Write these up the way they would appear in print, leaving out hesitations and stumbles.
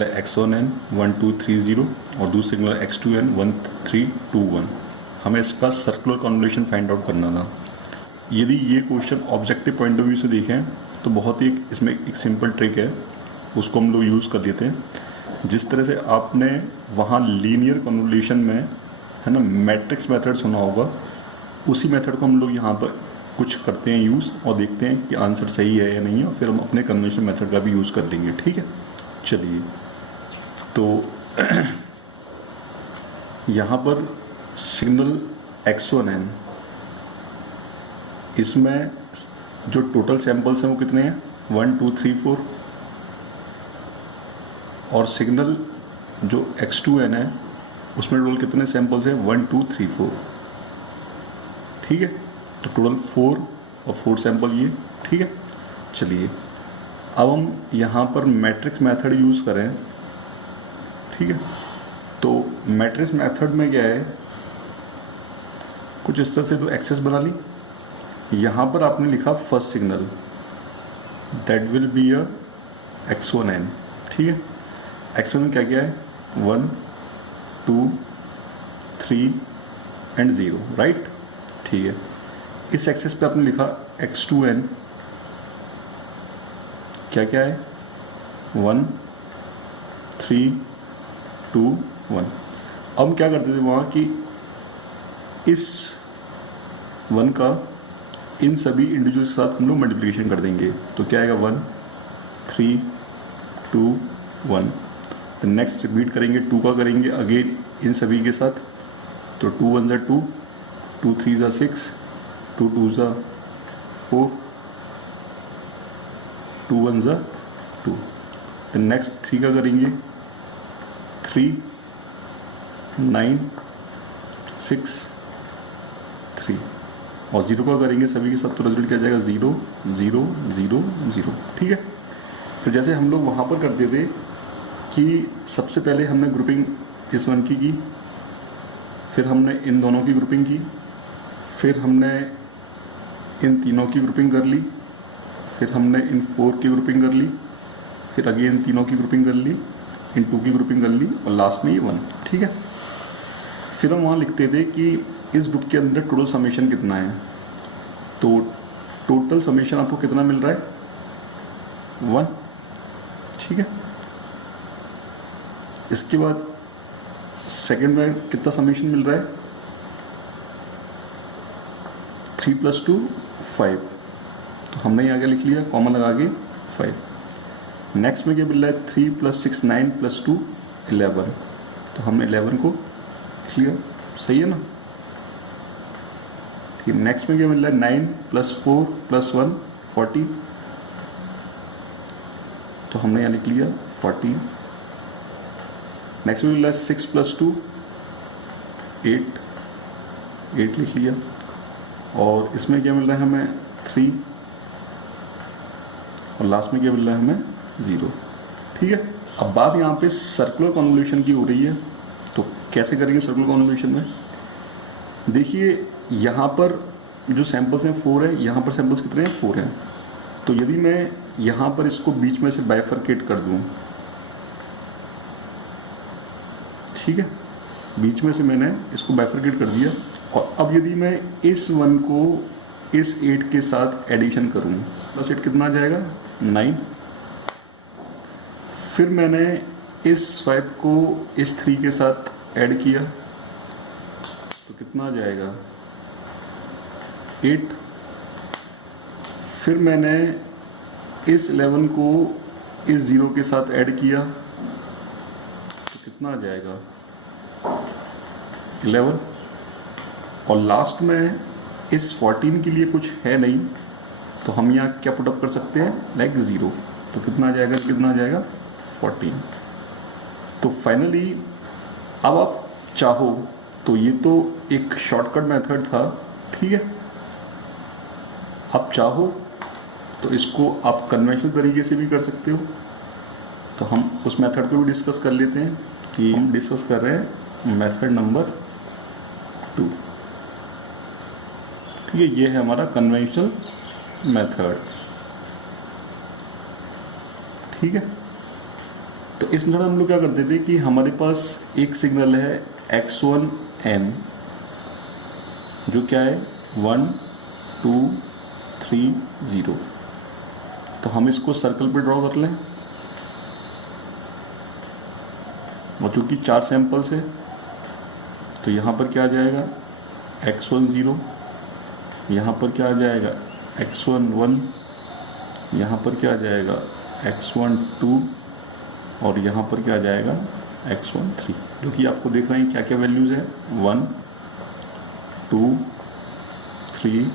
Signal है x1n 1230 और दूसरा सिग्नल है x2n 1321। हमें इसका सर्कुलर कन्वोल्यूशन फाइंड आउट करना था। यदि ये question objective point of view से देखें तो बहुत ही इसमें एक सिंपल ट्रिक है, उसको हम लोग यूज़ कर लेते हैं। जिस तरह से आपने वहाँ लीनियर कन्वोल्यूशन में है ना मैट्रिक्स मेथड सुना होगा, उसी मेथड को हम लोग यहाँ पर कुछ करते हैं यूज़ और देखते हैं कि आंसर सही है या नहीं है, और फिर हम अपने कन्वेंशन मेथड का भी यूज़ कर लेंगे। ठीक है, चलिए। तो यहाँ पर सिग्नल x1n, इसमें जो टोटल सैंपल्स हैं वो कितने हैं 1 2 3 4, और सिग्नल जो x2n है उसमें टोटल कितने सैंपल्स हैं 1 2 3 4। ठीक है, तो टोटल 4 और 4 सैंपल ये। ठीक है, चलिए अब हम यहाँ पर मैट्रिक्स मेथड यूज़ करें। ठीक है, तो मैट्रिक्स मेथड में क्या है, कुछ इस तरह से तो एक्सेस बना ली। यहाँ पर आपने लिखा first signal that will be a x1n। ठीक है, x1n क्या क्या है 1 2 3 एंड 0, राइट। ठीक है, इस एक्सेस पे आपने लिखा x2n क्या क्या है 1 3 2 1। अब हम क्या करते थे वहाँ कि इस 1 का इन सभी इंडिविजुअल के साथ हम लोग मल्टीप्लिकेशन कर देंगे, तो क्या आएगा 1 3 2 1। तो नेक्स्ट रिपीट करेंगे 2 का करेंगे अगेन इन सभी के साथ, तो 2 1 ज़ा 2 2 3 ज़ा 6 2 2 ज़ा 4 2 1 ज़ा 2। तो नेक्स्ट 3 का करेंगे 3 9 6 3, और 0 का करेंगे सभी के साथ, तो रिजल्ट क्या जाएगा 0 0 0 0। ठीक है, फिर जैसे हम लोग वहाँ पर करते थे कि सबसे पहले हमने ग्रुपिंग इस 1 की, फिर हमने इन दोनों की ग्रुपिंग की, फिर हमने इन तीनों की ग्रुपिंग कर ली, फिर हमने इन 4 की ग्रुपिंग कर ली, फिर अगेन इन तीनों की ग्रुपिंग कर ली, इन 2 की ग्रुपिंग कर ली, और लास्ट में ये 1। ठीक है, फिर हम वहाँ लिखते थे कि इस ग्रुप के अंदर टोटल समेशन कितना है, तो टोटल समेशन आपको कितना मिल रहा है 1। ठीक है, इसके बाद सेकंड में कितना समेशन मिल रहा है 3 + 2 5, तो हमने यहाँ आगे लिख लिया कॉमन लगा के 5। नेक्स्ट में क्या मिल रहा है 3 + 6 9 + 2 11, तो हमने 11 को लिख लिया, सही है ना। ठीक, नेक्स्ट में क्या मिल रहा है 9 + 4 + 1 14, तो हमने यहाँ लिख लिया 14। नेक्स्ट में मिल रहा है 6 + 2 8 लिख लिया, और इसमें क्या मिल रहा है हमें 3, और लास्ट में क्या मिल रहा है हमें 0। ठीक है, अब बात यहाँ पे सर्कुलर कन्वोल्यूशन की हो रही है, तो कैसे करेंगे सर्कुलर कन्वोल्यूशन में। देखिए यहाँ पर जो सैंपल्स हैं 4 है, यहाँ पर सैंपल्स कितने हैं 4 हैं, तो यदि मैं यहाँ पर इसको बीच में से बाइफरकेट कर दूँ, ठीक है, बीच में से मैंने इसको बाइफरकेट कर दिया, और अब यदि मैं इस 1 को इस 8 के साथ एडिशन करूँ, प्लस 8 कितना आ जाएगा 9। फिर मैंने इस 5 को इस 3 के साथ ऐड किया, तो कितना आ जाएगा 8। फिर मैंने इस 11 को इस 0 के साथ ऐड किया, तो कितना आ जाएगा 11। और लास्ट में इस 14 के लिए कुछ है नहीं, तो हम यहाँ क्या पुटअप कर सकते हैं लाइक 0, तो कितना आ जाएगा 14। तो फाइनली अब आप चाहो तो ये तो एक शॉर्टकट मेथड था, ठीक है, आप चाहो तो इसको आप कन्वेंशनल तरीके से भी कर सकते हो। तो हम उस मेथड को भी डिस्कस कर लेते हैं कि हम डिस्कस कर रहे हैं मेथड नंबर 2। ठीक है, ये है हमारा कन्वेंशनल मेथड। ठीक है, तो इस मेथड हम लोग क्या करते थे कि हमारे पास एक सिग्नल है x1n, जो क्या है 1 2 3 0। तो हम इसको सर्कल पे ड्रॉ कर लें, और चूंकि 4 सैंपल्स है तो यहाँ पर क्या आ जाएगा x1 0, यहाँ पर क्या आ जाएगा x1 1, यहाँ पर क्या आ जाएगा x1 2, और यहाँ पर क्या आ जाएगा x1 3, जो कि आपको देख रहे हैं क्या क्या वैल्यूज़ है 1 2 3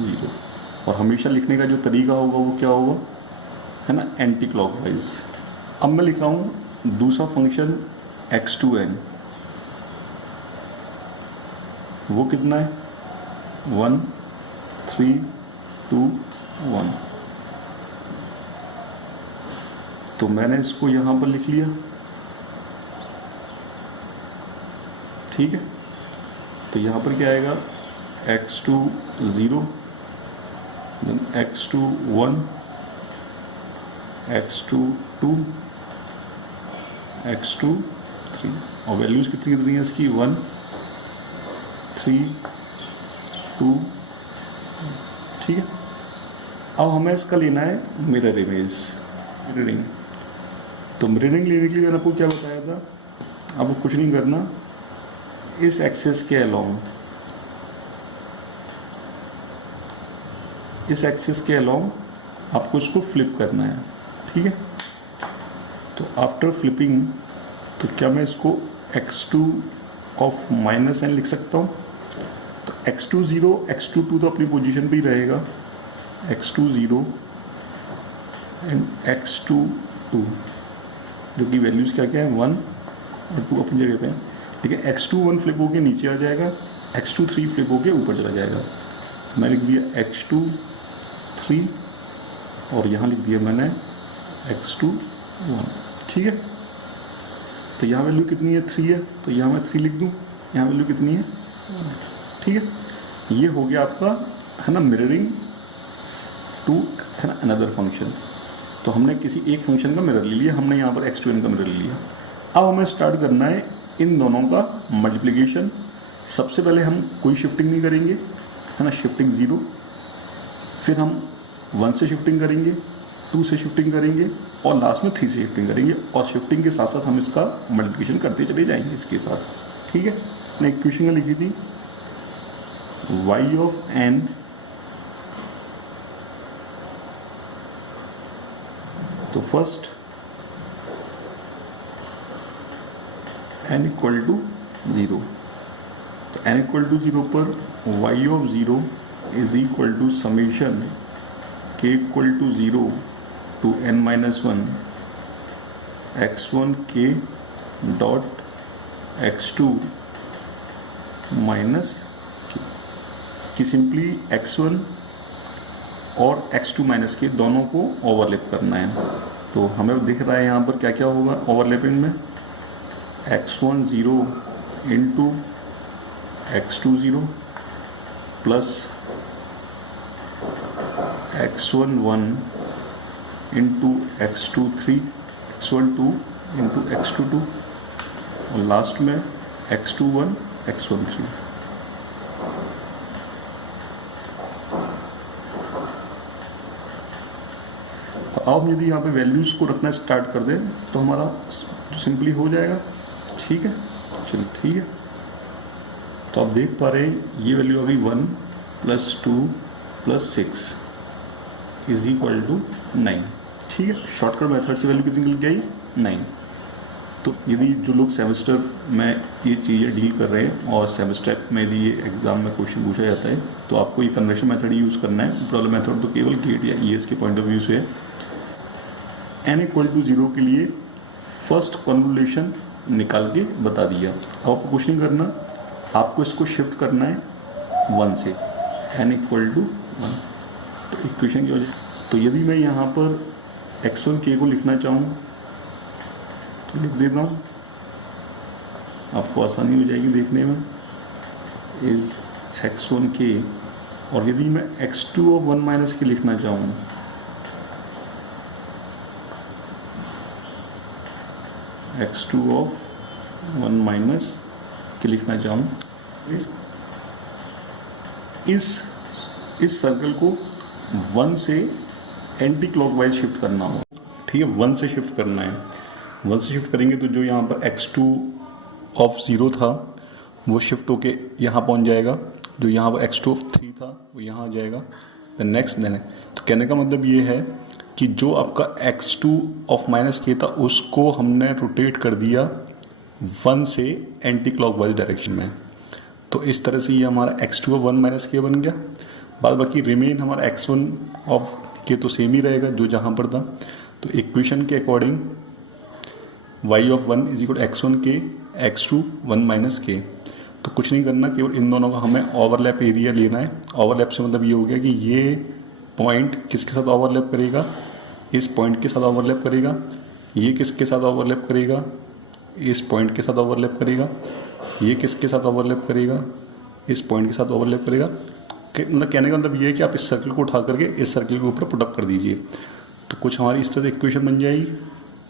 0। और हमेशा लिखने का जो तरीका होगा वो क्या होगा, है ना, एंटी क्लॉकवाइज। अब मैं लिख रहा हूँ दूसरा फंक्शन x2n, वो कितना है 1 3 2 1। तो मैंने इसको यहाँ पर लिख लिया, ठीक है। तो यहाँ पर क्या आएगा x2 0, then x2 1, x2 2, x2 3, और वैल्यूज कितनी कितनी है इसकी 1 3 2, ठीक है। अब हमें इसका लेना है मिरर इमेज, मिररिंग। तो मिररिंग लेने के लिए मैंने आपको क्या बताया था, आपको कुछ नहीं करना, इस एक्सेस के अलोंग, इस एक्सिस के अलोंग आपको इसको फ्लिप करना है, ठीक है। तो आफ्टर फ्लिपिंग, तो क्या मैं इसको x2 ऑफ -n लिख सकता हूँ। तो x2 0 x2 2 तो अपनी पोजीशन पे ही रहेगा, x2 0 एंड x2 2, जो कि वैल्यूज क्या क्या है 1 और 2 अपनी जगह पे है, ठीक है। x2 1 फ्लिप होके नीचे आ जाएगा, x2 3 फ्लिप होके ऊपर चला जाएगा। तो मैं लिख दिया x2 3, और यहाँ लिख दिया मैंने x2 1, ठीक है। तो यहाँ वैल्यू कितनी है 3 है, तो यहाँ मैं 3 लिख दूँ, यहाँ वैल्यू कितनी है 1, ठीक है। ये हो गया आपका, है ना, मिररिंग टू, है ना, अनदर फंक्शन। तो हमने किसी एक फंक्शन का मिरर ले लिया, हमने यहाँ पर x2n का मिरर ले लिया। अब हमें स्टार्ट करना है इन दोनों का मल्टीप्लिकेशन। सबसे पहले हम कोई शिफ्टिंग नहीं करेंगे, है ना, शिफ्टिंग 0, फिर हम 1 से शिफ्टिंग करेंगे, 2 से शिफ्टिंग करेंगे, और लास्ट में 3 से शिफ्टिंग करेंगे, और शिफ्टिंग के साथ साथ हम इसका मल्टीप्लिकेशन करते चले जाएंगे इसके साथ, ठीक है। मैंने इक्वेशन लिखी थी y ऑफ n तो फर्स्ट n इक्वल टू 0, तो n इक्वल टू 0 पर y of 0 is equal to summation k equal to 0 to n minus 1 x1 k dot x2 minus कि सिंपली x1 और x2 माइनस के दोनों को overlap करना है। तो हमें दिख रहा है यहाँ पर क्या क्या होगा ओवरलैपिंग में, x1 0 into x2 0 plus x1 1 into x2 3, x1 2 into x2 2, और लास्ट में x2 1 x1 3। तो अब यदि यहाँ पे वैल्यूज को रखना स्टार्ट कर दें तो हमारा सिंपली हो जाएगा, ठीक है। चलिए ठीक है, तो आप देख पा रहे हैं ये वैल्यू अभी 1 plus 2 plus 6 is equal to 9, ठीक है। शॉर्टकट मेथड से वैल्यू कितनी निकल गई 9। तो यदि जो लोग सेमेस्टर में ये चीज़ें डील कर रहे हैं और सेमेस्टर में यदि ये एग्जाम में क्वेश्चन पूछा जाता है तो आपको ये कन्वर्शन मेथड यूज़ करना है। प्रॉब्लम मेथड तो केवल गेट या ईएस के पॉइंट ऑफ व्यू से है। n इक्वल टू 0 के लिए फर्स्ट कन्वोल्यूशन निकाल के बता दिया। अब आपको कुछ नहीं करना, आपको इसको शिफ्ट करना है 1 से, n इक्वल टू 1। तो इक्वेशन की वजह, तो यदि मैं यहाँ पर x1 k को लिखना चाहूँ तो लिख देता हूँ, आपको आसानी हो जाएगी देखने में, इज x1 k। और यदि मैं x2 और 1 माइनस के लिखना चाहूँ x2 ऑफ 1 माइनस के लिखना चाहूँ, इस सर्कल को 1 से एंटी क्लॉकवाइज शिफ्ट करना हो, ठीक है, 1 से शिफ्ट करना है। 1 से शिफ्ट करेंगे तो जो यहाँ पर x2 ऑफ 0 था वो शिफ्ट होके यहाँ पहुँच जाएगा, जो यहाँ पर x2 ऑफ 3 था वो यहाँ आ जाएगा। नेक्स्ट देन, तो कहने का मतलब ये है कि जो आपका x2 ऑफ माइनस के था उसको हमने रोटेट कर दिया 1 से एंटी क्लॉकवाइज डायरेक्शन में। तो इस तरह से ये हमारा x2 ऑफ 1 माइनस के बन गया। बाद बाकी रिमेन हमारा x1 ऑफ के तो सेम ही रहेगा जो जहाँ पर था। तो इक्वेशन के according y of 1 is equal x1 के x2 1 माइनस के। तो कुछ नहीं करना, केवल इन दोनों का हमें ओवरलैप एरिया लेना है। ओवरलैप से मतलब ये हो गया कि ये पॉइंट किसके साथ ओवरलैप करेगा, इस पॉइंट के साथ ओवरलैप करेगा, ये किसके साथ ओवरलैप करेगा, इस पॉइंट के साथ ओवरलैप करेगा, ये किसके साथ ओवरलैप करेगा, इस पॉइंट के साथ ओवरलैप करेगा। मतलब कहने का मतलब ये है कि आप इस सर्कल को उठा करके इस सर्कल के ऊपर पुटअप कर दीजिए। तो कुछ हमारी इस तरह से इक्वेशन बन जाएगी।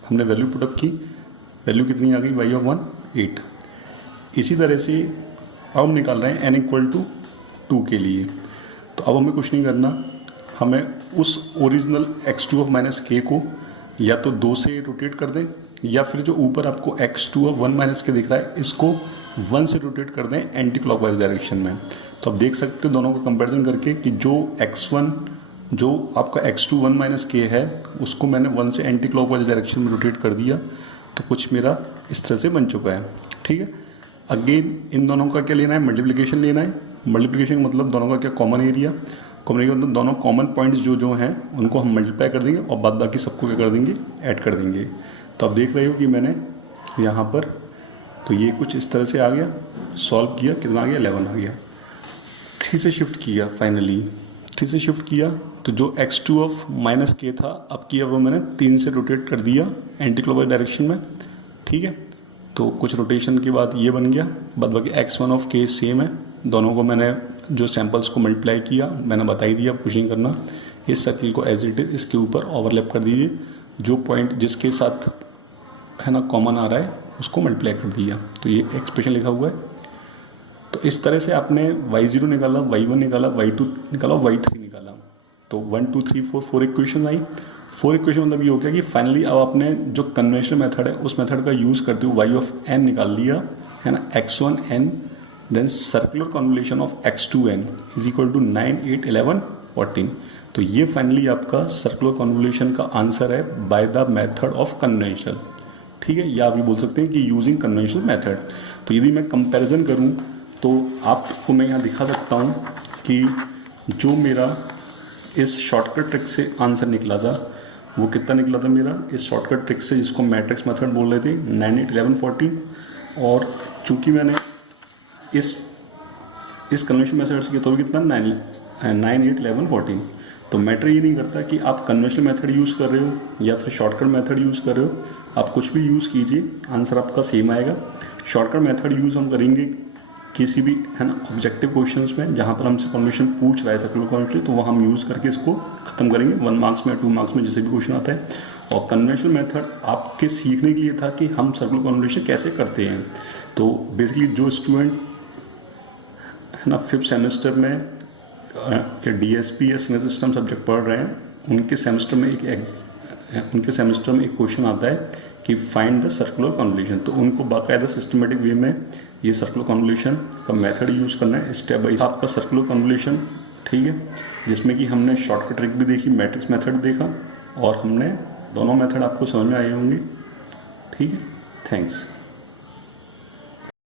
हमने वैल्यू पुटअप की, वैल्यू कितनी आ गई, y ऑफ 1 8। इसी तरह से अब हम निकाल रहे हैं n इक्वल टू 2 के लिए। तो अब हमें कुछ नहीं करना, हमें उस ओरिजिनल x2 ऑफ माइनस के को या तो 2 से रोटेट कर दें, या फिर जो ऊपर आपको x2 ऑफ 1 माइनस के दिख रहा है इसको 1 से रोटेट कर दें एंटी क्लॉकवाइज डायरेक्शन में। तो आप देख सकते हो दोनों का कंपैरिजन करके कि जो x1 जो आपका x2 1 माइनस के है उसको मैंने 1 से एंटी क्लॉकवाइज डायरेक्शन में रोटेट कर दिया। तो कुछ मेरा इस तरह से बन चुका है, ठीक है। अगेन इन दोनों का क्या लेना है, मल्टीप्लिकेशन लेना है। मल्टीप्लिकेशन का मतलब दोनों का क्या, कॉमन एरिया। कॉमन एरिया मतलब दोनों कॉमन पॉइंट्स जो हैं उनको हम मल्टीप्लाई कर देंगे और बाद बाकी सबको क्या कर देंगे, ऐड कर देंगे। तो आप देख रहे हो कि मैंने यहाँ पर तो ये कुछ इस तरह से आ गया, सॉल्व किया, कितना आ गया 11 आ गया। 3 से शिफ्ट किया, फाइनली 3 से शिफ्ट किया तो जो x2 ऑफ माइनस के था अब किया वो मैंने 3 से रोटेट कर दिया एंटी क्लॉकवाइज डायरेक्शन में, ठीक है। तो कुछ रोटेशन के बाद ये बन गया। बाद बाकी x1 ऑफ के सेम है, दोनों को मैंने जो सैंपल्स को मल्टीप्लाई किया मैंने बता ही दिया, कुछ नहीं करना। इस सर्किल को एज इट इज इसके ऊपर ओवरलैप कर दीजिए, जो पॉइंट जिसके साथ है ना कॉमन आ रहा है उसको मल्टीप्लाई कर दिया। तो ये एक्सप्रेशन लिखा हुआ है। तो इस तरह से आपने y0 निकाला, y1 निकाला, y2 निकाला, y3 निकाला। तो 1 2 3 4 4 इक्वेशन आई। 4 इक्वेशन मतलब ये हो गया कि फाइनली अब आपने जो कन्वेंशनल मेथड है उस मेथड का यूज़ करते हुए y ऑफ n निकाल लिया, है ना, x1 n then circular convolution of x2n is equal to 9 8 11 14। तो ये फाइनली आपका सर्कुलर कन्वोल्यूशन का आंसर है by the method of conventional, ठीक है। या आप ये बोल सकते हैं कि यूजिंग कन्वेंशनल मेथड। तो यदि मैं कंपैरिजन करूं तो आपको मैं यहाँ दिखा सकता हूँ कि जो मेरा इस शॉर्टकट ट्रिक से आंसर निकला था वो कितना निकला था मेरा इस शॉर्टकट ट्रिक से, जिसको मैट्रिक्स मेथड बोल रहे थे, 9 8 11 14। और चूंकि मैंने इस कन्वेंशनल मेथड से किया तो भी कितना 9 8 11 14। तो मैटर ये नहीं करता कि आप कन्वेंशनल मेथड यूज़ कर रहे हो या फिर शॉर्टकट मेथड यूज़ कर रहे हो, आप कुछ भी यूज़ कीजिए आंसर आपका सेम आएगा। शॉर्टकट मेथड यूज़ हम करेंगे किसी भी, है ना, ऑब्जेक्टिव क्वेश्चंस में जहाँ पर हमसे कन्वेंशन पूछ रहा है सर्कुलर कन्वेंशन, तो वो हम यूज़ करके इसको खत्म करेंगे 1 मार्क्स में 2 मार्क्स में जैसे भी क्वेश्चन आता है। और कन्वेंशनल मेथड आपके सीखने के लिए था कि हम सर्कुलर कन्वेंशन कैसे करते हैं। तो बेसिकली जो स्टूडेंट है ना 5th सेमेस्टर में क्या DSP या सिग्नल सिस्टम सब्जेक्ट पढ़ रहे हैं, उनके सेमेस्टर में एक क्वेश्चन आता है कि फाइंड द सर्कुलर कन्वोल्यूशन। तो उनको बाकायदा सिस्टमेटिक वे में ये सर्कुलर कन्वोल्यूशन का मेथड यूज़ करना है, स्टेप बाय स्टेप आपका सर्कुलर कन्वोल्यूशन, ठीक है, जिसमें कि हमने शॉर्टकट ट्रिक भी देखी, मैट्रिक्स मेथड देखा और हमने दोनों मेथड आपको समझ में आए होंगे, ठीक है। थैंक्स।